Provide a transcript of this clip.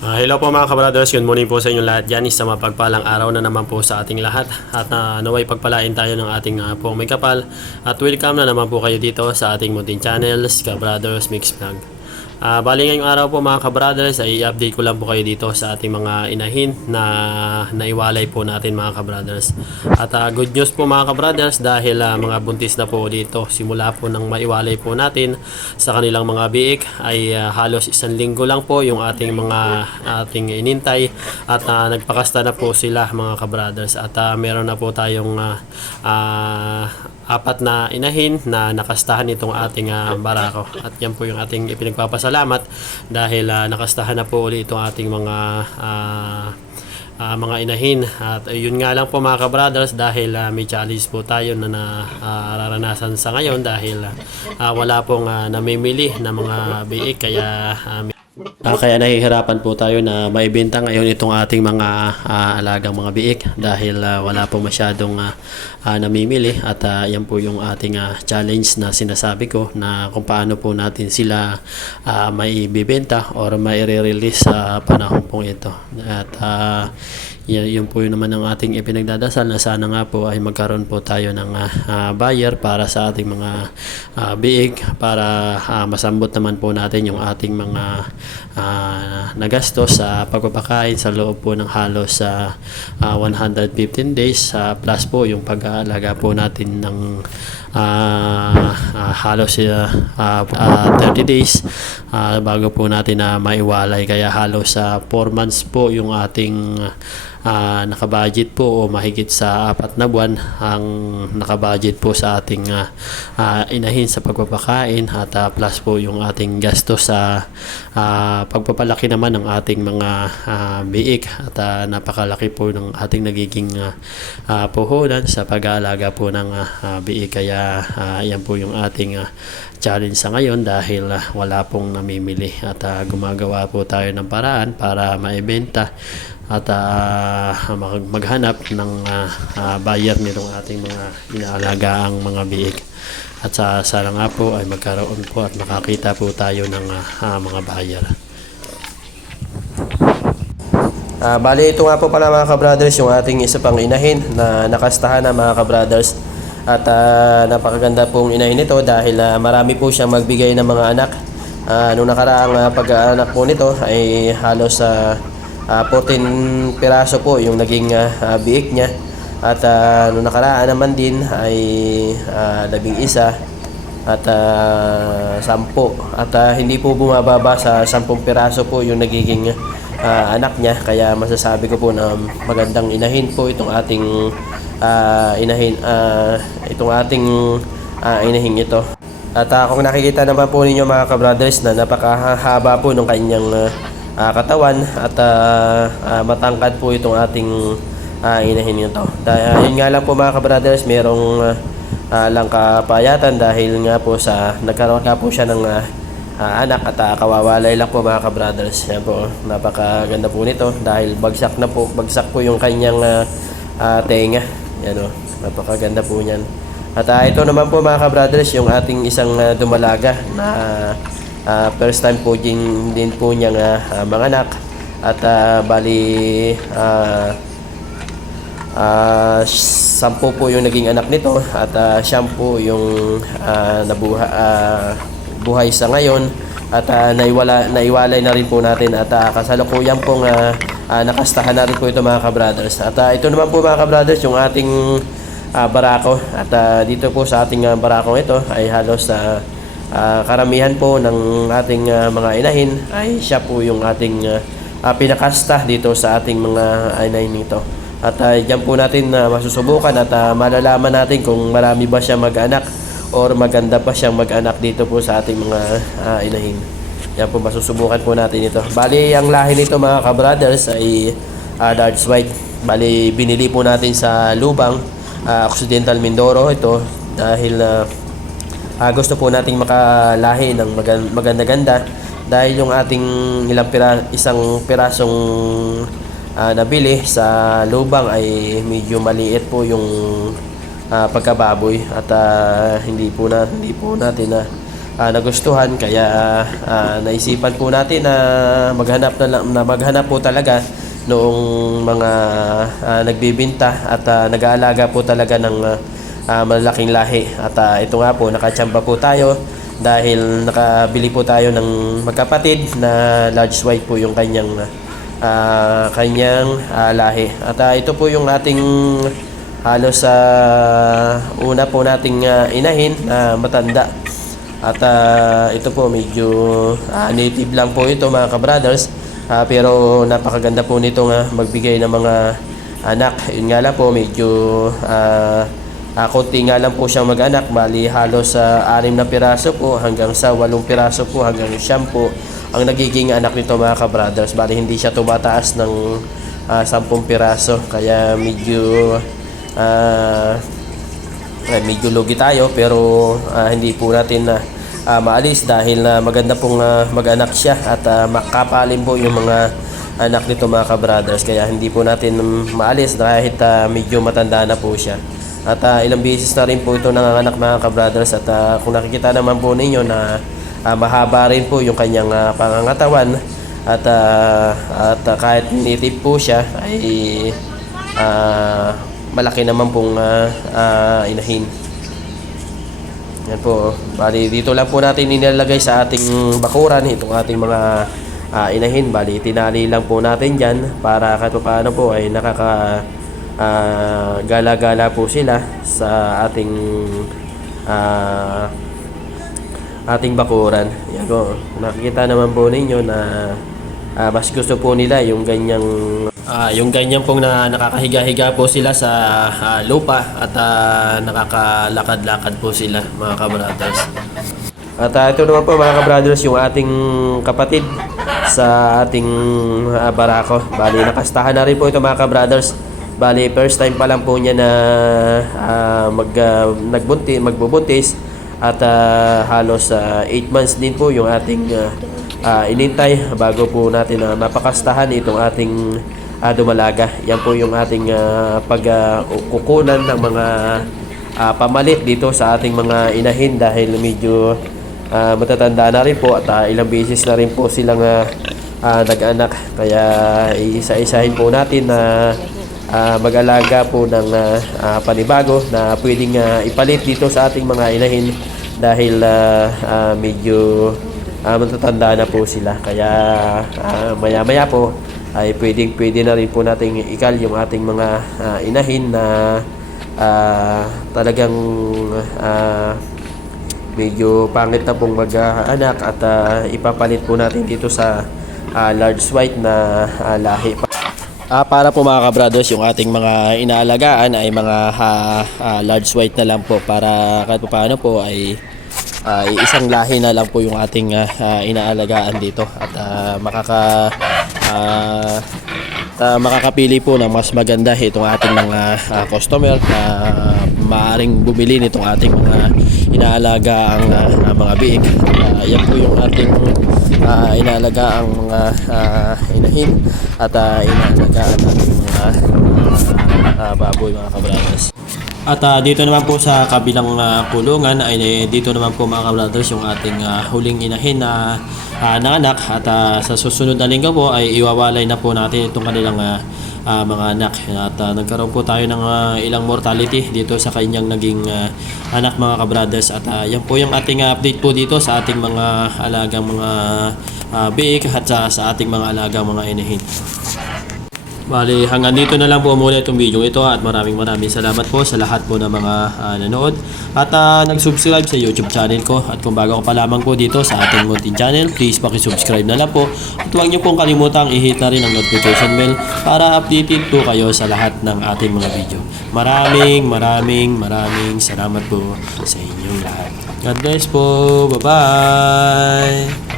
Ah, hello po mga kabrothers, good morning po sa inyo lahat dyan. Isa mapagpalang araw na naman po sa ating lahat at uh, naway pagpalain tayo ng ating uh, pong may kapal at welcome na naman po kayo dito sa ating munting channels, Kabrothers Mix Vlog. Ah, bali ngayong araw po mga kabrothers ay i-update ko lang po kayo dito sa ating mga inahin na naiwalay po natin mga kabrothers. At ah, good news po mga kabrothers dahil ah, mga buntis na po dito simula po nang maiwalay po natin sa kanilang mga biik ay ah, halos isang linggo lang po yung ating mga ating inintay at ah, nagpakasta na po sila mga kabrothers at ah, meron na po tayong ah, ah, apat na inahin na nakastahan itong ating ah, barako. At yan po yung ating ipinagpapasalamat dahil ah, nakastahan na po ulit itong ating mga ah, ah, mga inahin. At uh, yun nga lang po mga ka-brothers dahil ah, may challenge po tayo na nararanasan sa ngayon dahil ah, wala pong ah, namimili na mga biik kaya ah, Ah, kaya nahihirapan po tayo na maibenta ngayon itong ating mga ah, alagang mga biik dahil ah, wala po masyadong ah, ah, namimili at ah, yan po yung ating ah, challenge na sinasabi ko na kung paano po natin sila ah, maibibenta or maire-release sa panahon pong ito. At ah, yan, yun po yun naman ang ating ipinagdadasal na sana nga po ay magkaroon po tayo ng ah, buyer para sa ating mga ah, biig para ah, masambot naman po natin yung ating mga ah, nagastos sa pagpapakain sa loob po ng halos sa 115 days. Ah, plus po yung pag-aalaga po natin ng ah, ah, halos uh, 30 days ah, bago po natin na maiwalay. Kaya halos sa 4 months po yung ating ah, nakabudget po o mahigit sa apat na buwan ang nakabudget po sa ating ah, ah, inahin sa pagpapakain at ah, plus po yung ating gasto sa ah, pagpapalaki naman ng ating mga ah, biik at ah, napakalaki po ng ating nagiging ah, ah, puhunan sa pag-aalaga po ng ah, ah, biik. Kaya ah, yan po yung ating ah, challenge sa ngayon dahil ah, wala pong namimili at ah, gumagawa po tayo ng paraan para maibenta at mag- maghanap ng ah, ah, buyer nitong ating mga inaalaga ang mga biik. At sa sana nga po ay magkaroon po at makakita po tayo ng ah, ah, mga buyer. Ah, bali ito nga po pala mga ka-brothers yung ating isa pang inahin na nakastahan na mga ka-brothers. At ah, napakaganda pong inahin nito dahil ah, marami po siyang magbigay ng mga anak. Ah, nung nakaraang ah, pag-aanak po nito ay halos sa 14 piraso po yung naging ah, ah, biik niya. At ah, nung nakaraan naman din ay ah, labing isa at ah, sampo. At ah, hindi po bumababa sa 10 piraso po yung nagiging ah, anak niya. Kaya masasabi ko po na magandang inahin po itong ating ah, inahin, ah, itong ating ah, inahin ito. At ah, kung nakikita naman po ninyo mga ka-brothers na napakahaba po ng kanyang ah, ah, katawan at ah, ah, matangkad po itong ating ah, inahin nito. Dahil yun nga lang po mga ka-brothers, merong ah, lang kapayatan dahil nga po sa nagkaroon nga po siya ng ah, ah, anak at ah, kawawalay lang po mga ka-brothers. Yan po, napakaganda po nito dahil bagsak na po, bagsak po yung kanyang ah, ah, tenga. Yan o, napakaganda po niyan. At ah, ito naman po mga ka-brothers, yung ating isang ah, dumalaga na ah, first time po din, din po niyang ah, ah, mga anak. At ah, bali ah, Ah, sampu po yung naging anak nito at ah, siyam po yung ah, nabuha, ah, buhay sa ngayon at ah, naiwala, naiwalay na rin po natin at ah, kasalukuyan pong ah, ah, nakastahan na rin po ito mga kabrothers. At ah, ito naman po mga kabrothers yung ating ah, barako at ah, dito po sa ating ah, barakong ito ay halos sa ah, karamihan po ng ating ah, mga inahin ay siya po yung ating ah, ah, pinakasta dito sa ating mga inahin nito. At uh, dyan po natin na masusubukan at ah, malalaman natin kung marami ba siya mag-anak or maganda pa siyang mag-anak dito po sa ating mga ah, inahin. Yan po masusubukan po natin ito. Bali, ang lahi nito mga ka-brothers ay uh, Darts White. Bali, binili po natin sa Lubang, ah, Occidental Mindoro ito dahil ah, Ah, gusto po nating makalahi ng magan- maganda-ganda dahil yung ating ilang pira, isang pirasong ah, nabili sa lubang ay medyo maliit po yung ah, pagkababoy at ah, hindi po na hindi po natin na ah, nagustuhan. Kaya ah, naisipan po natin na maghanap na, na maghanap po talaga noong mga ah, nagbibinta at ah, nag-aalaga po talaga ng ah, ah, malalaking lahi. At ah, ito nga po nakachamba po tayo dahil nakabili po tayo ng magkapatid na large white po yung kanyang ah, kanyang ah, lahi. At ah, ito po yung ating halos sa una po nating ah, inahin na matanda. At ah, ito po medyo ah, native lang po ito mga ka-brothers. Ah, pero napakaganda po nito nga magbigay ng mga anak. Yun nga lang po medyo ah, ah, konti nga lang po siyang mag-anak. Bali halos sa anim na piraso po hanggang sa walong piraso po hanggang siyam po ang nagiging anak nito mga ka-brothers. Bali hindi siya tumataas ng sampung piraso. Kaya medyo ay, medyo lugi tayo pero ah, hindi po natin na ah, maalis dahil na maganda pong ah, mag-anak siya at ah, makapalin po yung mga anak nito mga ka-brothers. Kaya hindi po natin maalis kahit ah, medyo matanda na po siya at ah, ilang beses na rin po ito nanganganak mga ka-brothers at ah, kung nakikita naman po ninyo na ah, mahaba rin po yung kanyang ah, pangangatawan at ah, at ah, kahit native po siya ay ah, malaki naman pong ah, ah, inahin. Yan po. Bali, dito lang po natin nilalagay sa ating bakuran itong ating mga ah, inahin. Bali, tinali lang po natin dyan para kahit pa paano po ay nakaka ah, gala-gala po sila sa ating ah, ating bakuran. Yan po. Nakikita naman po ninyo na ah, mas gusto po nila yung ganyang Ah, yung ganyan pong na nakakahiga-higa po sila sa ah, lupa at ah, nakakalakad-lakad po sila mga kabrothers. At ah, ito naman po mga kabrothers yung ating kapatid sa ating ah, barako. Bali nakastahan na rin po ito mga kabrothers. Bali first time pa lang po niya na ah, mag ah, nagbunti, magbubuntis at ah, halos 8 months din po yung ating ah, ah, inintay bago po natin na mapakastahan itong ating ah, dumalaga. Yan po yung ating ah, pagkukunan ng mga ah, pamalit dito sa ating mga inahin dahil medyo ah, matatanda na rin po at ah, ilang beses na rin po silang ah, ah, nag-anak. Kaya isa-isahin po natin na ah, mag-alaga po ng ah, ah, panibago na pwedeng ah, ipalit dito sa ating mga inahin dahil ah, ah, medyo ah, matatanda na po sila. Kaya ah, maya-maya po ay pwedeng pwede na rin po nating ikal yung ating mga ah, inahin na ah, talagang ah, medyo pangit na pong mag-anak at ah, ipapalit po natin dito sa ah, large white na ah, lahi. Ah, para po mga kabrothers, yung ating mga inaalagaan ay mga ah, ah, large white na lang po para kahit pa paano po ay ay isang lahi na lang po yung ating ah, ah, inaalagaan dito at ah, makaka ah, ah, makakapili po ng mas maganda itong ating mga ah, customer na maaring bumili nitong ating mga inaalaga ang mga biik. Ah, yan po yung ating uh, inaalaga ang mga ah, inahin at uh, inaalagaan natin mga ah, baboy mga kabrothers. At ah, dito naman po sa kabilang ah, kulungan ay eh, dito naman po mga kabrothers yung ating ah, huling inahin na ah, nanganak at ah, sa susunod na linggo po ay iwawalay na po natin itong kanilang ah, ah, mga anak at ah, nagkaroon po tayo ng ah, ilang mortality dito sa kanyang naging ah, anak mga kabrothers at ah, yan po yung ating ah, update po dito sa ating mga alagang mga uh, biik at sa, sa ating mga alagang mga inahin. Bali, hanggang dito na lang po muna itong video ito at maraming maraming salamat po sa lahat po ng mga ah, nanood at ah, nag-subscribe sa YouTube channel ko at kung bago ka pa lamang po dito sa ating Muntin channel, please pakisubscribe na lang po at huwag niyo pong kalimutang i-hit na rin ang notification bell para updated po kayo sa lahat ng ating mga video. Maraming maraming maraming salamat po sa inyong lahat. God bless po. Bye-bye!